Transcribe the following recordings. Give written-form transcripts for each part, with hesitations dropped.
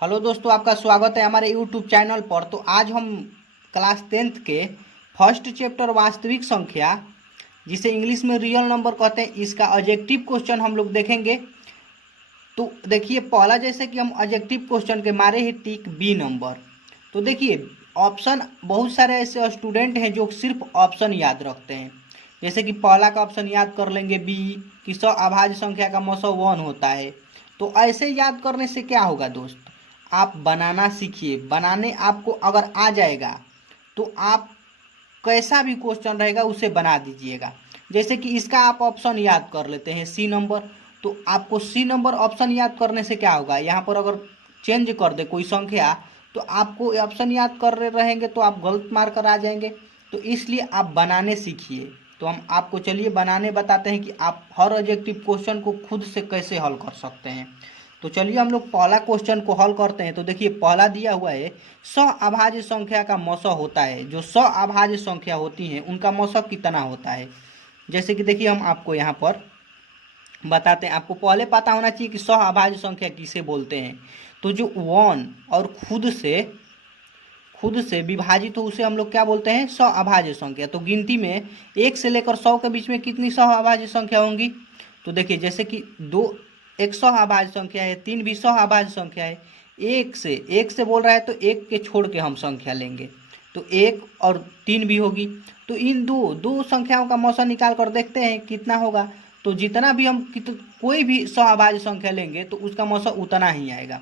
Hello दोस्तों, आपका स्वागत है हमारे यूट्यूब चैनल पर। तो आज हम क्लास 10th के फर्स्ट चैप्टर वास्तविक संख्या, जिसे इंग्लिश में रियल नंबर कहते हैं, इसका ऑब्जेक्टिव क्वेश्चन हम लोग देखेंगे। तो देखिए, पहला जैसे कि हम ऑब्जेक्टिव क्वेश्चन के मारे ही टिक बी नंबर। तो देखिए ऑप्शन, बहुत सारे ऐसे स्टूडेंट हैं जो सिर्फ ऑप्शन याद रखते हैं। जैसे कि पहला का ऑप्शन याद कर लेंगे बी, कि सौ अभाज्य संख्या का मसौ 1 होता है। तो ऐसे याद करने से क्या होगा दोस्त, आप बनाना सीखिए। बनाने आपको अगर आ जाएगा तो आप कैसा भी क्वेश्चन रहेगा उसे बना दीजिएगा। जैसे कि इसका आप ऑप्शन याद कर लेते हैं सी नंबर, तो आपको सी नंबर ऑप्शन याद करने से क्या होगा, यहाँ पर अगर चेंज कर दे कोई संख्या तो आपको ऑप्शन याद कर रहे रहेंगे तो आप गलत मार कर आ जाएंगे। तो इसलिए आप बनाने सीखिए। तो हम आपको चलिए बनाने बताते हैं कि आप हर ऑब्जेक्टिव क्वेश्चन को खुद से कैसे हल कर सकते हैं। तो चलिए हम लोग पहला क्वेश्चन को हल करते हैं। तो देखिए पहला दिया हुआ है, सौ अभाज्य संख्या का मौसम होता है। जो सौ अभाज्य संख्या होती हैं उनका मौसम कितना होता है। जैसे कि देखिए हम आपको यहाँ पर बताते हैं। आपको पहले पता होना चाहिए कि सौ अभाज्य संख्या किसे बोलते हैं। तो जो वन और खुद से विभाजित हो उसे हम लोग क्या बोलते हैं, सौ अभाज्य संख्या। तो गिनती में 1 से लेकर 100 के बीच में कितनी सौ अभाज्य संख्या होंगी। तो देखिए जैसे कि 100 अभाज्य संख्या है, 3 भी 100 अभाज्य संख्या है। एक से बोल रहा है तो एक के छोड़ के हम संख्या लेंगे, तो 1 और 3 भी होगी। तो इन दो संख्याओं का मौसा निकाल कर देखते हैं कितना होगा। तो जितना भी हम कोई भी 100 अभाज्य संख्या लेंगे तो उसका मौसा उतना ही आएगा।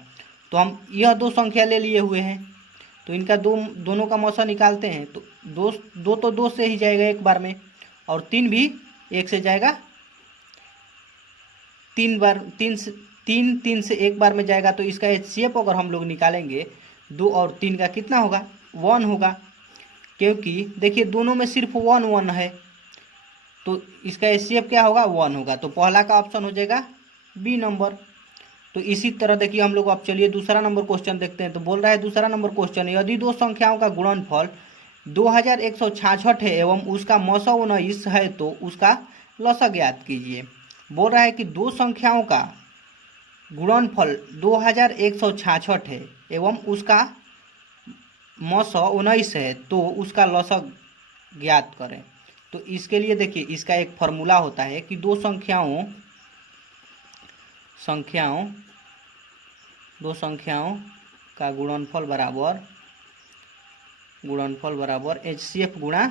तो हम यह दो संख्या ले लिए हुए हैं, तो इनका दोनों का मौसा निकालते हैं। तो दो से ही जाएगा एक बार में, और 3 भी 1 से जाएगा 3 बार, 3 से एक बार में जाएगा। तो इसका एचसीएफ अगर हम लोग निकालेंगे 2 और 3 का कितना होगा, 1 होगा। क्योंकि देखिए दोनों में सिर्फ 1 1 है, तो इसका एचसीएफ क्या होगा, 1 होगा। तो पहला का ऑप्शन हो जाएगा बी नंबर। तो इसी तरह देखिए हम लोग अब चलिए दूसरा नंबर क्वेश्चन देखते हैं। तो बोल रहा है दूसरा नंबर क्वेश्चन, यदि दो संख्याओं का गुणनफल 2166 है एवं उसका मौसा 19 है तो उसका लसा ज्ञात कीजिए। बोल रहा है कि दो संख्याओं का गुणनफल 2166 है एवं उसका मौसा 19 है तो उसका लसा ज्ञात करें। तो इसके लिए देखिए इसका एक फॉर्मूला होता है कि दो संख्याओं का गुणनफल बराबर एचसीएफ गुणा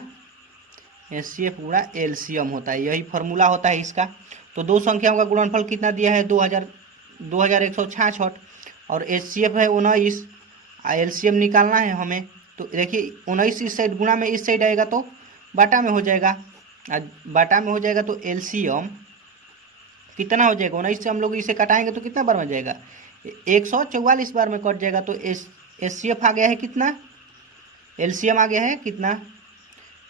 एलसीएम होता है। यही फॉर्मूला होता है इसका। तो दो संख्याओं का गुणनफल कितना दिया है, 2166, और एचसीएफ है 19, एलसीएम निकालना है हमें। तो देखिए 19 इस साइड गुणा में इस साइड आएगा तो बाटा में हो जाएगा, बाटा में हो जाएगा। तो एलसीएम कितना हो जाएगा, 19 से हम लोग इसे कटाएंगे तो कितना बार में जाएगा, 144 बार में कट जाएगा। तो एचसीएफ आ गया है कितना, एलसीएम आ गया है कितना,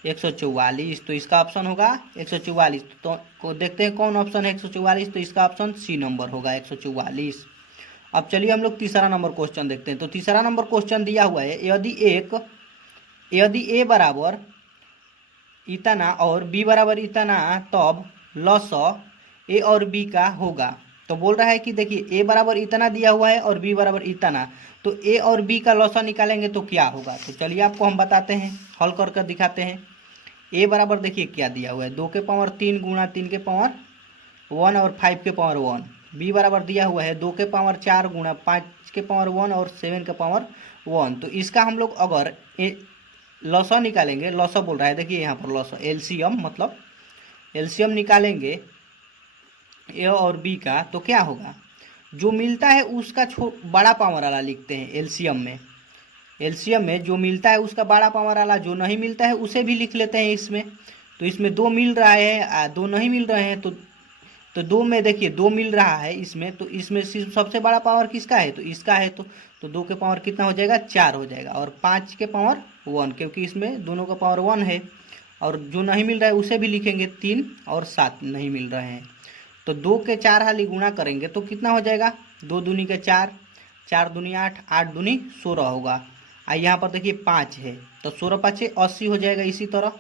144। तो इसका ऑप्शन होगा 144। तो देखते हैं कौन ऑप्शन है 144। तो इसका ऑप्शन सी नंबर होगा 144। अब चलिए हम लोग तीसरा नंबर क्वेश्चन देखते हैं। तो तीसरा नंबर क्वेश्चन दिया हुआ है, यदि ए बराबर इतना और बी बराबर इतना तब लसा ए और बी का होगा। तो बोल रहा है कि देखिए ए बराबर इतना दिया हुआ है और बी बराबर इतना, तो ए और बी का लसा निकालेंगे तो क्या होगा। तो चलिए आपको हम बताते हैं, हल कर दिखाते हैं। ए बराबर देखिए क्या दिया हुआ है, 2 के पावर 3 गुणा 3 के पावर 1 और 5 के पावर 1। बी बराबर दिया हुआ है 2 के पावर 4 गुणा 5 के पावर 1 और 7 के पावर 1। तो इसका हम लोग अगर लसा निकालेंगे, लसा बोल रहा है देखिए यहाँ पर लसा, एलसीएम मतलब एलसीएम निकालेंगे ए और बी का, तो क्या होगा, जो मिलता है उसका बड़ा पावर वाला लिखते हैं एलसीएम में जो मिलता है उसका बड़ा पावर वाला, जो नहीं मिलता है उसे भी लिख लेते हैं इसमें। तो इसमें 2 मिल रहा है, 2 नहीं मिल रहे हैं। तो 2 में देखिए 2 मिल रहा है इसमें, तो इसमें सबसे बड़ा पावर किसका है, तो इसका है। तो 2 के पावर कितना हो जाएगा, 4 हो जाएगा, और 5 के पावर 1, क्योंकि इसमें दोनों का पावर 1 है। और जो नहीं मिल रहा है उसे भी लिखेंगे, 3 और 7 नहीं मिल रहे हैं। तो 2 के 4 हाली गुणा करेंगे तो कितना हो जाएगा, 2 दूनी के 4, 4 दूनी 8, 8 दूनी 16 होगा। यहाँ पर देखिए 5 है, तो 16 5 80 हो जाएगा। इसी तरह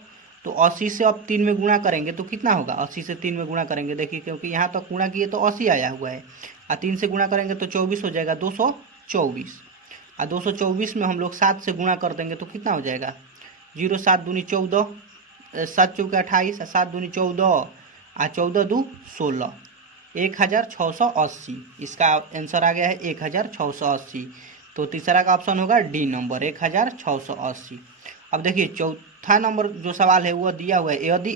तो 80 से अब 3 में गुणा करेंगे तो कितना होगा, 80 से 3 में गुणा करेंगे, देखिए क्योंकि यहाँ तक गुणा किए तो 80 आया हुआ है, और 3 से गुणा करेंगे तो 24 हो जाएगा, 224। और 224 में हम लोग 7 से गुणा कर देंगे तो कितना हो जाएगा, 0 7 दूनी 14, 7 चौके 28, 7 दूनी 14 और 14 दू 16, 1680। इसका आंसर आ गया है 1680। तो तीसरा का ऑप्शन होगा डी नंबर 1680। अब देखिए चौथा नंबर जो सवाल है वो दिया हुआ है, यदि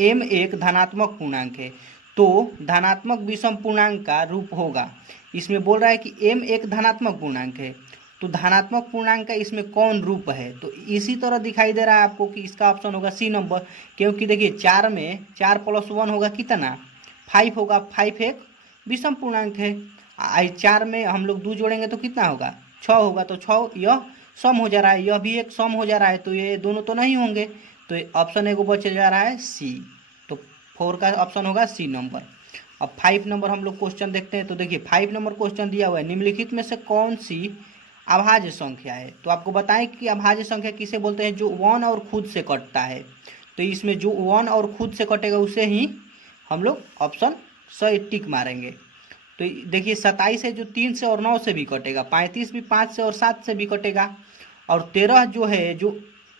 एम एक धनात्मक पूर्णांक है तो धनात्मक विषम पूर्णांक का रूप होगा। इसमें बोल रहा है कि एम एक धनात्मक पूर्णांक है तो धनात्मक पूर्णांक का इसमें कौन रूप है, तो इसी तरह दिखाई दे रहा है आपको कि इसका ऑप्शन होगा सी नंबर। क्योंकि देखिए 4 में 4 + 1 होगा कितना, 5 होगा, 5 एक विषम पूर्णांक है। 4 में हम लोग 2 जोड़ेंगे तो कितना होगा, 6 होगा। तो 6 यह सम हो जा रहा है, यह भी एक सम हो जा रहा है, तो ये दोनों तो नहीं होंगे। तो ऑप्शन एगो बच जा रहा है सी। तो 4 का ऑप्शन होगा सी नंबर। अब 5 नंबर हम लोग क्वेश्चन देखते हैं। तो देखिए 5 नंबर क्वेश्चन दिया हुआ है, निम्नलिखित में से कौन सी अभाज्य संख्या है। तो आपको बताएं कि अभाज्य संख्या किसे बोलते हैं, जो 1 और खुद से कटता है। तो इसमें जो 1 और खुद से कटेगा उसे ही हम लोग ऑप्शन सही टिक मारेंगे। तो देखिए 27 है जो 3 से और 9 से भी कटेगा, 35 भी 5 से और 7 से भी कटेगा, और 13 जो है जो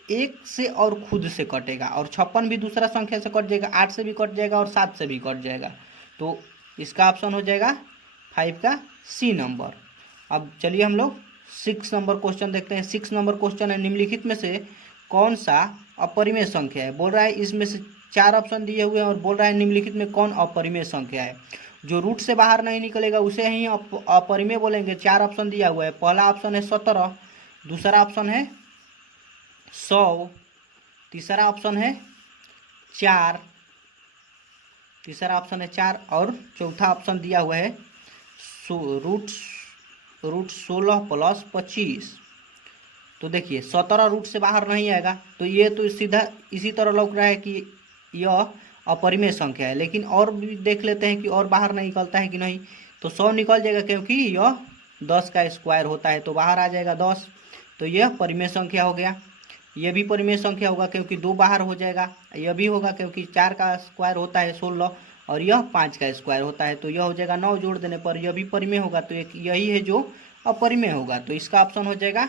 1 से और खुद से कटेगा, और 56 भी दूसरा संख्या से कट जाएगा, 8 से भी कट जाएगा और 7 से भी कट जाएगा। तो इसका ऑप्शन हो जाएगा 5 का सी नंबर। अब चलिए हम लोग 6 नंबर क्वेश्चन देखते हैं। 6 नंबर क्वेश्चन है, निम्नलिखित में से कौन सा अपरिमेय संख्या है। बोल रहा है इसमें से 4 ऑप्शन दिए हुए हैं और बोल रहा है निम्नलिखित में कौन अपरिमेय संख्या है। जो रूट से बाहर नहीं निकलेगा उसे ही अपरिमेय बोलेंगे। 4 ऑप्शन दिया हुआ है, पहला ऑप्शन है 17, दूसरा ऑप्शन है 100, तीसरा ऑप्शन है 4, तीसरा ऑप्शन है 4 और चौथा ऑप्शन दिया हुआ है रूट 16 + 25। तो देखिए 17 रूट से बाहर नहीं आएगा, तो ये तो सीधा इसी तरह लग रहा है कि यह अपरिमेय संख्या है। लेकिन और भी देख लेते हैं कि और बाहर नहीं निकलता है कि नहीं। तो 100 निकल जाएगा क्योंकि यह 10 का स्क्वायर होता है, तो बाहर आ जाएगा 10। तो यह परिमेय संख्या हो गया। यह भी परिमेय संख्या होगा क्योंकि 2 बाहर हो जाएगा। यह भी होगा क्योंकि 4 का स्क्वायर होता है 16 और यह 5 का स्क्वायर होता है, तो यह हो जाएगा 9 जोड़ देने पर। यह भी परिमेय होगा, तो एक यही है जो अपरिमेय होगा। तो इसका ऑप्शन हो जाएगा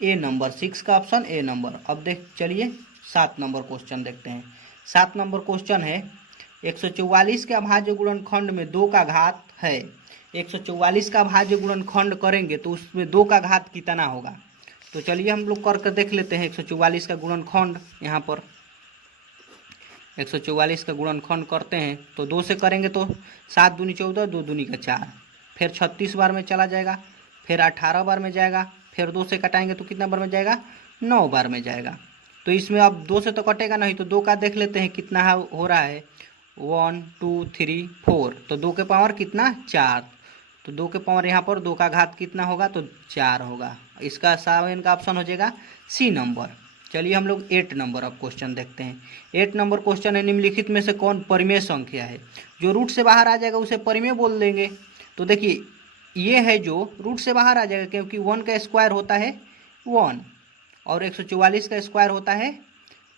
ए नंबर, 6 का ऑप्शन ए नंबर। अब देख चलिए 7 नंबर क्वेश्चन देखते हैं। 7 नंबर क्वेश्चन है, 144 के अभाज्य गुणनखंड में 2 का घात है। 144 का अभाज्य गुणनखंड करेंगे तो उसमें 2 का घात कितना होगा। तो चलिए हम लोग करके देख लेते हैं 144 का गुणनखंड। यहाँ पर 144 का गुणनखंड करते हैं तो 2 से करेंगे तो 7 दूनी 14, 2 दूनी का 4, फिर 36 बार में चला जाएगा, फिर 18 बार में जाएगा, फिर 2 से कटाएंगे तो कितना बार में जाएगा, 9 बार में जाएगा। तो इसमें अब 2 से तो कटेगा नहीं, तो 2 का देख लेते हैं कितना हो रहा है, 1 2 3 4, तो 2 के पावर कितना 4, तो 2 के पावर यहाँ पर 2 का घात कितना होगा, तो 4 होगा। इसका 7 का ऑप्शन हो जाएगा सी नंबर। चलिए हम लोग 8 नंबर अब क्वेश्चन देखते हैं। 8 नंबर क्वेश्चन है, निम्नलिखित में से कौन परिमेय संख्या है। जो रूट से बाहर आ जाएगा उसे परिमेय बोल देंगे। तो देखिए ये है जो रूट से बाहर आ जाएगा क्योंकि 1 का स्क्वायर होता है 1 और 144 का स्क्वायर होता है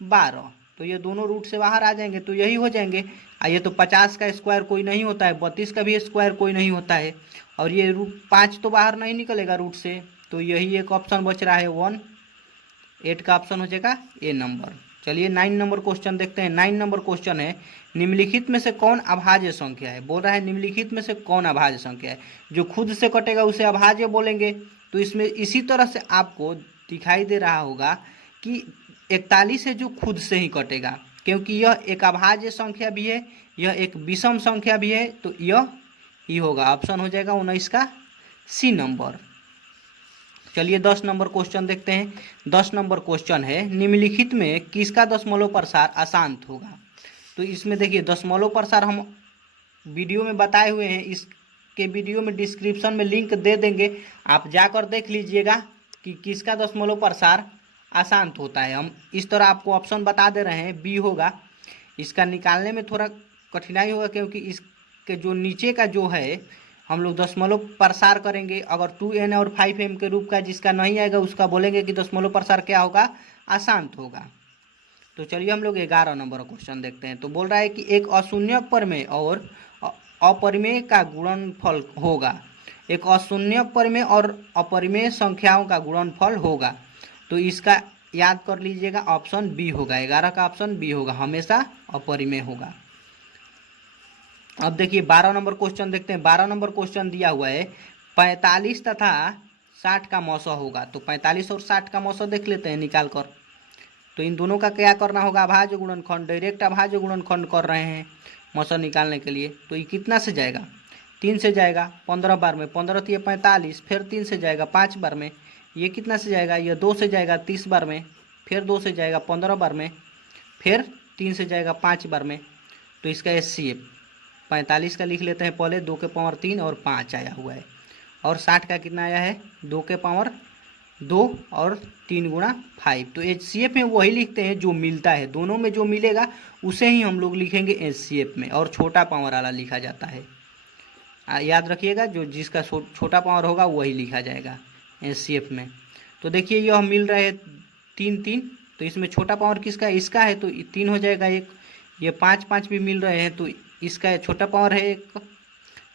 12, तो ये दोनों रूट से बाहर आ जाएंगे तो यही हो जाएंगे। ये तो 50 का स्क्वायर कोई नहीं होता है, 32 का भी स्क्वायर कोई नहीं होता है, और ये रूट 5 तो बाहर नहीं निकलेगा रूट से, तो यही एक ऑप्शन बच रहा है 1। 8 का ऑप्शन हो जाएगा ए नंबर। चलिए 9 नंबर क्वेश्चन देखते हैं। 9 नंबर क्वेश्चन है, निम्नलिखित में से कौन अभाज्य संख्या है। बोल रहा है निम्नलिखित में से कौन अभाज्य संख्या है। जो खुद से कटेगा उसे अभाज्य बोलेंगे। तो इसमें इसी तरह से आपको दिखाई दे रहा होगा कि 41 है जो खुद से ही कटेगा, क्योंकि यह एक अभाज्य संख्या भी है, यह एक विषम संख्या भी है, तो यह ही होगा। ऑप्शन हो जाएगा 19 का सी नंबर। चलिए 10 नंबर क्वेश्चन देखते हैं। 10 नंबर क्वेश्चन है, निम्नलिखित में किसका दशमलव प्रसार अशांत होगा। तो इसमें देखिए दशमलव प्रसार हम वीडियो में बताए हुए हैं, इसके वीडियो में डिस्क्रिप्शन में लिंक दे देंगे, आप जाकर देख लीजिएगा कि किसका दशमलव प्रसार अशांत होता है। हम इस तरह आपको ऑप्शन बता दे रहे हैं, बी होगा। इसका निकालने में थोड़ा कठिनाई होगा क्योंकि इसके जो नीचे का जो है हम लोग दशमलव प्रसार करेंगे। अगर 2n और 5m के रूप का जिसका नहीं आएगा उसका बोलेंगे कि दशमलव प्रसार क्या होगा, अशांत होगा। तो चलिए हम लोग 11 नंबर क्वेश्चन देखते हैं। तो बोल रहा है कि एक अशून्य परिमेय और अपरिमेय का गुणनफल होगा। एक अशून्य परिमेय और अपरिमेय संख्याओं का गुणनफल होगा। तो इसका याद कर लीजिएगा, ऑप्शन बी होगा, 11 का ऑप्शन बी होगा, हमेशा अपरिमेय होगा। अब देखिए 12 नंबर क्वेश्चन देखते हैं। 12 नंबर क्वेश्चन दिया हुआ है 45 तथा 60 का मौसा होगा। तो 45 और 60 का मौसा देख लेते हैं निकाल कर। तो इन दोनों का क्या करना होगा, अभाज्य गुणनखंड, डायरेक्ट अभाज्य गुणनखंड कर रहे हैं मौसा निकालने के लिए। तो ये कितना से जाएगा, 3 से जाएगा 15 बार में, 15 तो ये 45, फिर 3 से जाएगा 5 बार में, ये कितना से जाएगा, ये 2 से जाएगा 30 बार में, फिर 2 से जाएगा 15 बार में, फिर 3 से जाएगा 5 बार में। तो इसका HCF 45 का लिख लेते हैं पहले, 2 के पावर 3 और 5 आया हुआ है, और 60 का कितना आया है, 2 के पावर 2 और 3 गुणा 5। तो HCF में वही लिखते हैं जो मिलता है, दोनों में जो मिलेगा उसे ही हम लोग लिखेंगे HCF में, और छोटा पावर वाला लिखा जाता है। याद रखिएगा, जो जिसका छोटा पावर होगा वही लिखा जाएगा HCF में। तो देखिए यह मिल रहा है 3 3, तो इसमें छोटा पावर किसका है, इसका है, तो 3 हो जाएगा एक। ये 5 5 भी मिल रहे हैं, तो इसका छोटा पावर है एक,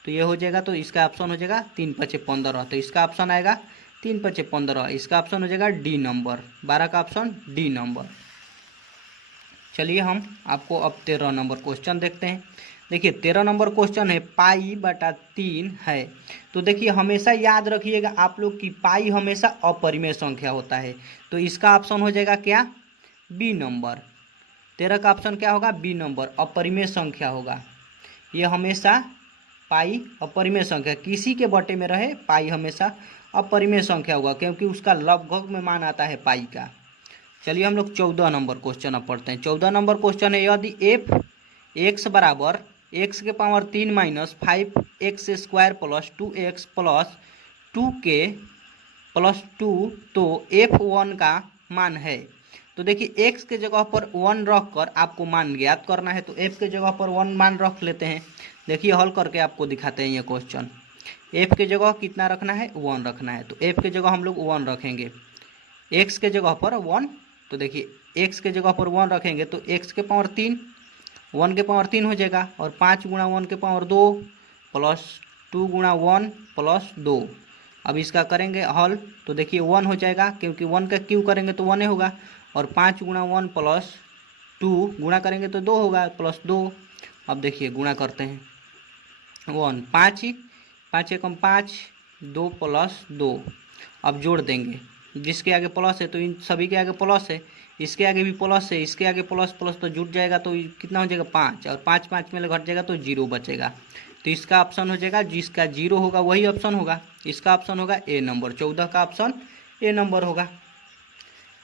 तो ये हो जाएगा। तो इसका ऑप्शन हो जाएगा 3 5 15। तो इसका ऑप्शन आएगा 3 5 15। इसका ऑप्शन हो जाएगा डी नंबर, 12 का ऑप्शन डी नंबर। चलिए हम आपको अब 13 नंबर क्वेश्चन देखते हैं। देखिए 13 नंबर क्वेश्चन है π/3 है। तो देखिए हमेशा याद रखिएगा आप लोग कि पाई हमेशा अपरिमेय संख्या होता है। तो इसका ऑप्शन हो जाएगा क्या, बी नंबर। 13 का ऑप्शन क्या होगा, बी नंबर, अपरिमेय संख्या होगा। ये हमेशा पाई अपरिमेय संख्या, किसी के बटे में रहे पाई हमेशा अपरिमेय संख्या होगा, क्योंकि उसका लगभग में मान आता है पाई का। चलिए हम लोग 14 नंबर क्वेश्चन अब पढ़ते हैं। 14 नंबर क्वेश्चन है, यदि एफ एक्स बराबर एक्स के power 3 minus 5x square plus 2x plus 2k plus 2 तो f1 का मान है। तो देखिए x के जगह पर 1 रख कर आपको मान ज्ञात करना है। तो f के जगह पर 1 मान रख लेते हैं। देखिए हल करके आपको दिखाते हैं ये क्वेश्चन। f के जगह कितना रखना है, 1 रखना है। तो f के जगह हम लोग 1 रखेंगे, x के जगह पर 1। तो देखिए x के जगह पर 1 रखेंगे तो x के पावर 3, 1 के पावर 3 हो जाएगा, और 5 गुणा 1 के पावर 2 प्लस 2 गुणा 1 प्लस 2। अब इसका करेंगे हल, तो देखिए 1 हो जाएगा, क्योंकि 1 का क्यू करेंगे तो 1 ही होगा, और 5 गुणा 1 प्लस 2 गुणा करेंगे तो 2 होगा प्लस 2। अब देखिए गुणा करते हैं, 1 5 ही, 5 एकम 5, 2 प्लस 2। अब जोड़ देंगे, जिसके आगे प्लस है तो इन सभी के आगे प्लस है, इसके आगे भी प्लस है, इसके आगे प्लस प्लस तो जुट जाएगा, तो कितना हो जाएगा 5, और 5 5 में घट जाएगा तो 0 बचेगा। तो इसका ऑप्शन हो जाएगा, जिसका 0 होगा वही ऑप्शन होगा। इसका ऑप्शन होगा ए नंबर, 14 का ऑप्शन ए नंबर होगा।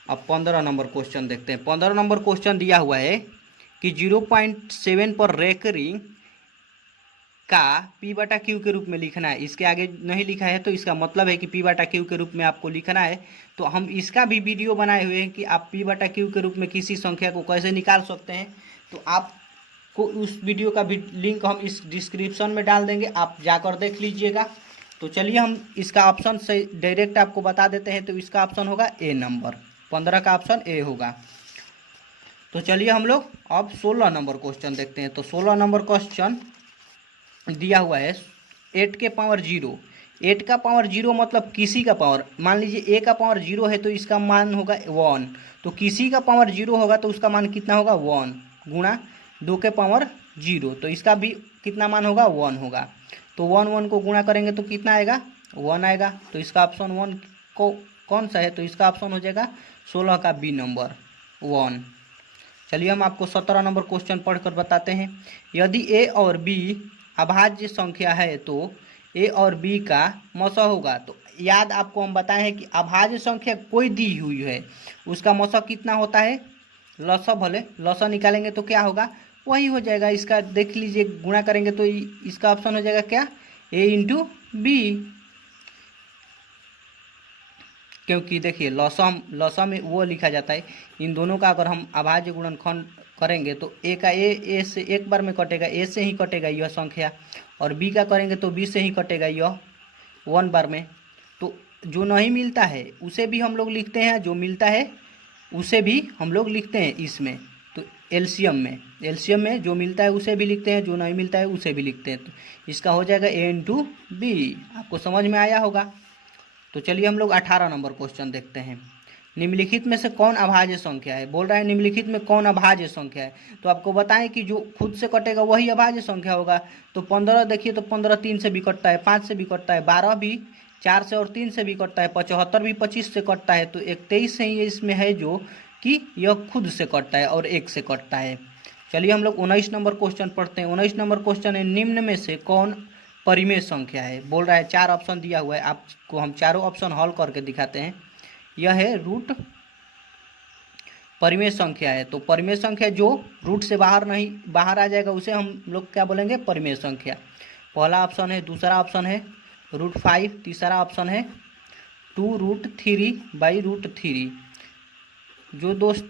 अब 15 नंबर क्वेश्चन देखते हैं। 15 नंबर क्वेश्चन दिया हुआ है कि 0.7 पर रेकरिंग का p/q के रूप में लिखना है। इसके आगे नहीं लिखा है, तो इसका मतलब है कि p/q के रूप में आपको लिखना है। तो हम इसका भी वीडियो बनाए हुए हैं कि आप p/q के रूप में किसी संख्या को कैसे निकाल सकते हैं। तो आपको उस वीडियो का भी लिंक हम इस डिस्क्रिप्शन में डाल देंगे, आप जाकर देख लीजिएगा। तो चलिए हम इसका ऑप्शन से डायरेक्ट आपको बता देते हैं। तो इसका ऑप्शन होगा ए नंबर, 15 का ऑप्शन ए होगा। तो चलिए हम लोग अब 16 नंबर क्वेश्चन देखते हैं। तो 16 नंबर क्वेश्चन दिया हुआ है 8 के पावर 0। 8 का पावर 0 मतलब किसी का पावर, मान लीजिए a का पावर 0 है तो इसका मान होगा 1। तो किसी का पावर 0 होगा तो उसका मान कितना होगा, 1 गुणा 2 के पावर 0। तो इसका भी कितना मान होगा, 1 होगा। तो 1 1 को गुणा करेंगे तो कितना आएगा, 1 आएगा। तो इसका ऑप्शन 1 को कौन सा है, तो इसका ऑप्शन हो जाएगा 16 का बी नंबर, 1। चलिए हम आपको 17 नंबर क्वेश्चन पढ़कर बताते हैं। यदि a और b अभाज्य संख्या है तो a और b का मौसा होगा। तो याद आपको हम बताए हैं कि अभाज्य संख्या कोई दी हुई है, उसका मौसा कितना होता है, लसा। भले लसा निकालेंगे तो क्या होगा, वही हो जाएगा। इसका देख लीजिए, गुणा करेंगे तो इसका ऑप्शन हो जाएगा क्या, a इंटू बी। क्योंकि देखिए लसा में वो लिखा जाता है, इन दोनों का अगर हम अभाज्य गुणनखंड करेंगे तो ए का ए से एक बार में कटेगा, ए से ही कटेगा यह संख्या, और बी का करेंगे तो बी से ही कटेगा यह 1 बार में। तो जो नहीं मिलता है उसे भी हम लोग लिखते हैं, जो मिलता है उसे भी हम लोग लिखते हैं इसमें। तो एलसीएम में जो मिलता है उसे भी लिखते हैं, जो नहीं मिलता है उसे भी लिखते हैं। तो इसका हो जाएगा ए इंटू बी। आपको समझ में आया होगा। तो चलिए हम लोग 18 नंबर क्वेश्चन देखते हैं। निम्नलिखित में से कौन अभाज्य संख्या है? बोल रहा है निम्नलिखित में कौन अभाज्य संख्या है। तो आपको बताएं कि जो खुद से कटेगा वही अभाज्य संख्या होगा। तो 15 देखिए, तो 15 3 से भी कटता है, 5 से भी कटता है, 12 भी 4 से और 3 से भी कटता है, 75 भी 25 से कटता है। तो एक 23 ही इसमें है जो कि यह खुद से कटता है और 1 से कटता है। चलिए हम लोग 19 नंबर क्वेश्चन पढ़ते हैं। 19 नंबर क्वेश्चन है, निम्न में से कौन परिमेय संख्या है? बोल रहा है 4 ऑप्शन दिया हुआ है, आपको हम चारों ऑप्शन हल करके दिखाते हैं। यह है रूट परिमेय संख्या है। तो परिमेय संख्या जो रूट से बाहर आ जाएगा उसे हम लोग क्या बोलेंगे? परिमेय संख्या। पहला ऑप्शन है, दूसरा ऑप्शन है √5, तीसरा ऑप्शन है 2√3/√3। जो दोस्त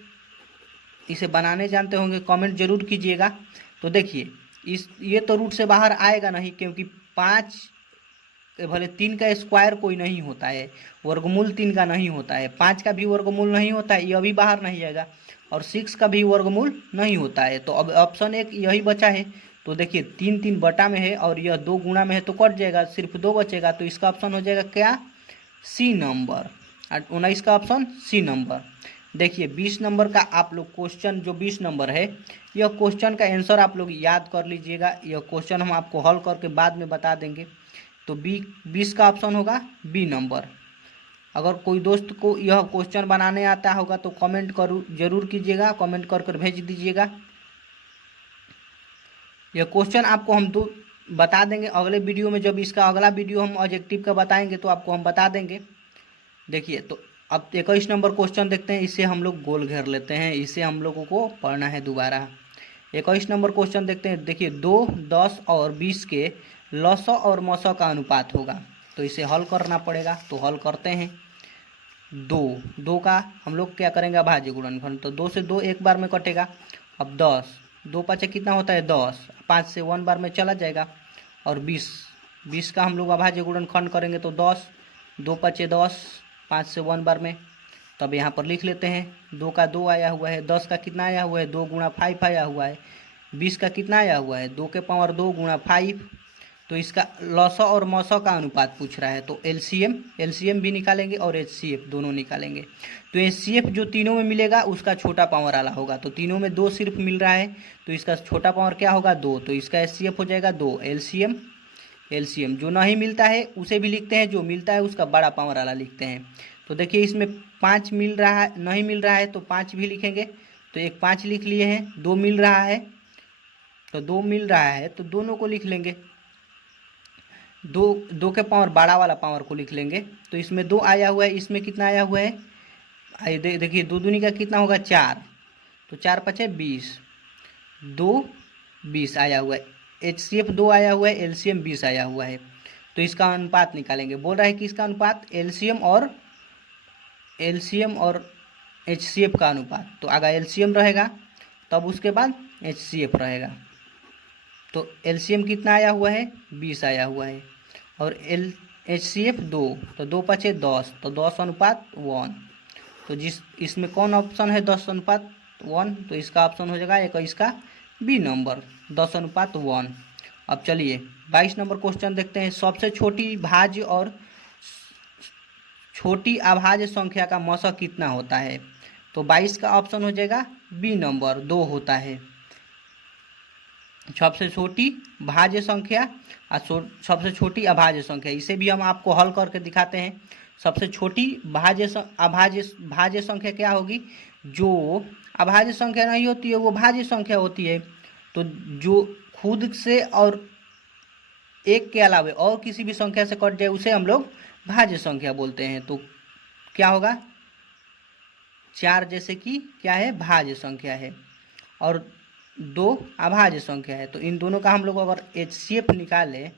इसे बनाने जानते होंगे कमेंट जरूर कीजिएगा। तो देखिए ये तो रूट से बाहर आएगा नहीं, क्योंकि 5 भले 3 का स्क्वायर कोई नहीं होता है, वर्गमूल 3 का नहीं होता है, 5 का भी वर्गमूल नहीं होता है, यह भी बाहर नहीं आएगा, और 6 का भी वर्गमूल नहीं होता है। तो अब ऑप्शन 1 यही बचा है। तो देखिए 3 3 बटा में है और यह 2 गुणा में है तो कट जाएगा, सिर्फ 2 बचेगा। तो इसका ऑप्शन हो जाएगा क्या? सी नंबर। 19 का ऑप्शन सी नंबर। देखिए 20 नंबर का आप लोग क्वेश्चन, जो 20 नंबर है, यह क्वेश्चन का आंसर आप लोग याद कर लीजिएगा। यह क्वेश्चन हम आपको हल करके बाद में बता देंगे। तो 20 का ऑप्शन होगा बी नंबर। अगर कोई दोस्त को यह क्वेश्चन बनाने आता होगा तो कमेंट जरूर कीजिएगा, कमेंट कर भेज दीजिएगा। यह क्वेश्चन आपको हम बता देंगे अगले वीडियो में। जब इसका अगला वीडियो हम ऑब्जेक्टिव का बताएंगे तो आपको हम बता देंगे। देखिए तो अब 21 नंबर क्वेश्चन देखते हैं। इसे हम लोग गोल घेर लेते हैं, इसे हम लोगों को पढ़ना है दोबारा। 21 नंबर क्वेश्चन देखते हैं। देखिए 2, 10 और 20 के लसअ और मसअ का अनुपात होगा। तो इसे हल करना पड़ेगा। तो हल करते हैं। 2 का हम लोग क्या करेंगे? अभाज्य गुणनफल। तो 2 से 2 एक बार में कटेगा। अब 10, 2 5 कितना होता है? 10, 5 से 1 बार में चला जाएगा। और 20 का हम लोग अभाज्य गुणनखंड करेंगे तो 10, 2 5 10, 5 से 1 बार में। तब यहाँ पर लिख लेते हैं। 2 का 2 आया हुआ है, 10 का कितना आया हुआ है? 2 गुणा 5 आया हुआ है। 20 का कितना आया हुआ है? 2 के पावर 2 गुणा 5। तो इसका लसअ और मसअ का अनुपात पूछ रहा है। तो एलसीएम भी निकालेंगे और एचसीएफ दोनों निकालेंगे। तो एचसीएफ जो तीनों में मिलेगा उसका छोटा पावर वाला होगा। तो तीनों में 2 सिर्फ मिल रहा है, तो इसका छोटा पावर क्या होगा? 2। तो इसका एचसीएफ हो जाएगा 2। एलसीएम जो नहीं मिलता है उसे भी लिखते हैं, जो मिलता है उसका बड़ा पावर वाला लिखते हैं। तो देखिए इसमें 5 मिल रहा है, नहीं मिल रहा है तो 5 भी लिखेंगे। तो एक 5 लिख लिए हैं। 2 मिल रहा है तो 2 मिल रहा है तो दोनों को लिख लेंगे। 2 के पावर बड़ा वाला पावर को लिख लेंगे। तो इसमें 2 आया हुआ है, इसमें कितना आया हुआ है? देखिए 2 दूनी का कितना होगा? 4। तो 4 5 20, 2 20 आया हुआ है। एचसीएफ 2 आया हुआ है, एलसीएम 20 आया हुआ है। तो इसका अनुपात निकालेंगे। बोल रहा है कि इसका अनुपात एलसीएम और एचसीएफ का अनुपात। तो आगे एलसीएम रहेगा, तब उसके बाद एचसीएफ रहेगा। तो एलसीएम कितना आया हुआ है? 20 आया हुआ है। और एचसीएफ 2, तो 2 5 10, तो 10:1। तो इसमें कौन ऑप्शन है 10:1? तो इसका ऑप्शन हो जाएगा 21 का बी नंबर, 10:1। अब चलिए 22 नंबर क्वेश्चन देखते हैं। सबसे छोटी भाज्य और छोटी अभाज्य संख्या का मसअ कितना होता है? तो 22 का ऑप्शन हो जाएगा बी नंबर, 2 होता है। सबसे छोटी भाज्य संख्या और सबसे छोटी अभाज्य संख्या, इसे भी हम आपको हल करके दिखाते हैं। सबसे छोटी भाज्य संख्या क्या होगी? जो अभाज्य संख्या नहीं होती है वो भाज्य संख्या होती है। तो जो खुद से और 1 के अलावा और किसी भी संख्या से कट जाए उसे हम लोग भाज्य संख्या बोलते हैं। तो क्या होगा? 4 जैसे कि क्या है? भाज्य संख्या है, और 2 अभाज्य संख्या है। तो इन दोनों का हम लोग अगर एचसीएफ निकाले,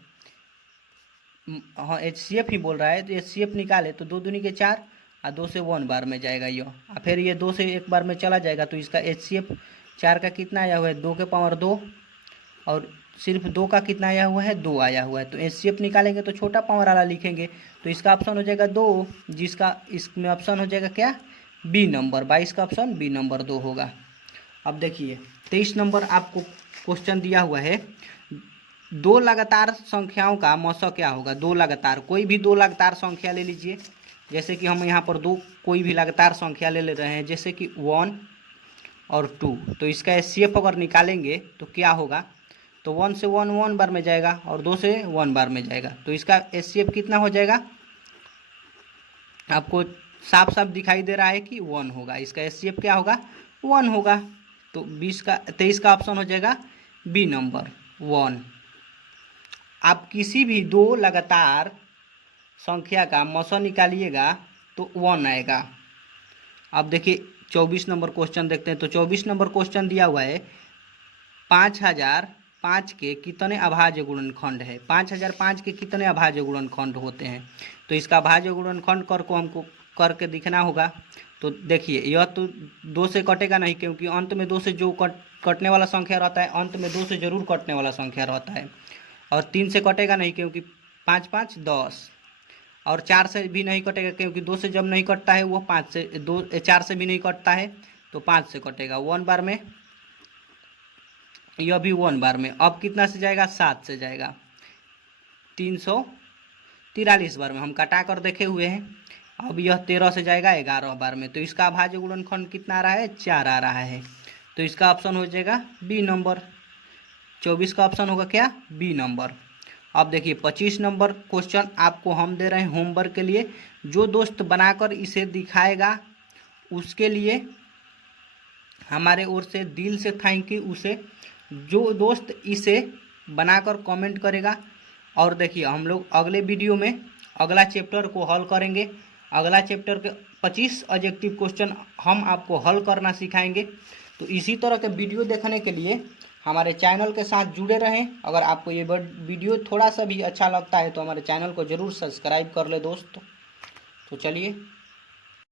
हाँ एचसीएफ ही बोल रहा है, तो एचसीएफ निकाले तो 2 दूनी के 4 और 2 से 1 बार में जाएगा ये, और फिर ये 2 से 1 बार में चला जाएगा। तो इसका एचसीएफ 4 का कितना आया हुआ है? 2 के पावर 2, और सिर्फ 2 का कितना आया हुआ है? 2 आया हुआ है। तो एचसीएफ निकालेंगे तो छोटा पावर वाला लिखेंगे। तो इसका ऑप्शन हो जाएगा 2, जिसका इसमें ऑप्शन हो जाएगा क्या? B number. 22 का ऑप्शन बी नंबर 2 होगा। अब देखिए 23 नंबर आपको क्वेश्चन दिया हुआ है, दो लगातार संख्याओं का मौसा क्या होगा। दो लगातार, कोई भी दो लगातार संख्या ले लीजिए, जैसे कि हम यहाँ पर दो कोई भी लगातार संख्या ले रहे हैं, जैसे कि 1 और 2। तो इसका एचसीएफ अगर निकालेंगे तो क्या होगा, तो 1 से 1 1 बार में जाएगा और 2 से 1 बार में जाएगा। तो इसका एचसीएफ कितना हो जाएगा, आपको साफ साफ दिखाई दे रहा है कि 1 होगा। इसका एचसीएफ क्या होगा, 1 होगा। तो 23 का ऑप्शन हो जाएगा बी नंबर 1। आप किसी भी दो लगातार संख्या का मौसा निकालिएगा तो 1 आएगा। अब देखिए 24 नंबर क्वेश्चन देखते हैं। तो 24 नंबर क्वेश्चन दिया हुआ है 5005 के कितने अभाज्य गुणनखंड है। 5005 के कितने अभाज्य गुणनखंड होते हैं। तो इसका अभाज्य गुणनखंड कर को हमको करके दिखना होगा। तो देखिए यह तो 2 से कटेगा नहीं, क्योंकि अंत में 2 से जो कटने वाला संख्या रहता है, अंत में 2 से जरूर कटने वाला संख्या रहता है। और 3 से कटेगा नहीं, क्योंकि 5 5 10। और 4 से भी नहीं कटेगा, क्योंकि 2 से जब नहीं कटता है वो 4 से भी नहीं कटता है, तो 5 से कटेगा 1 बार में, यह भी 1 बार में। अब कितना से जाएगा, 7 से जाएगा, 343 बार में हम कटा कर देखे हुए हैं। अब यह 13 से जाएगा 11 बार में। तो इसका अभाज्य गुणनखंड कितना आ रहा है, 4 आ रहा है। तो इसका ऑप्शन हो जाएगा बी नंबर। 24 का ऑप्शन होगा क्या, बी नंबर। अब देखिए 25 नंबर क्वेश्चन आपको हम दे रहे हैं होमवर्क के लिए। जो दोस्त बनाकर इसे दिखाएगा उसके लिए हमारे ओर से दिल से थैंक यू। उसे जो दोस्त इसे बनाकर कमेंट करेगा। और देखिए हम लोग अगले वीडियो में अगला चैप्टर को हल करेंगे। अगला चैप्टर के 25 ऑब्जेक्टिव क्वेश्चन हम आपको हल करना सिखाएंगे। तो इसी तरह के वीडियो देखने के लिए हमारे चैनल के साथ जुड़े रहें। अगर आपको ये वीडियो थोड़ा सा भी अच्छा लगता है तो हमारे चैनल को ज़रूर सब्सक्राइब कर ले दोस्त। तो चलिए।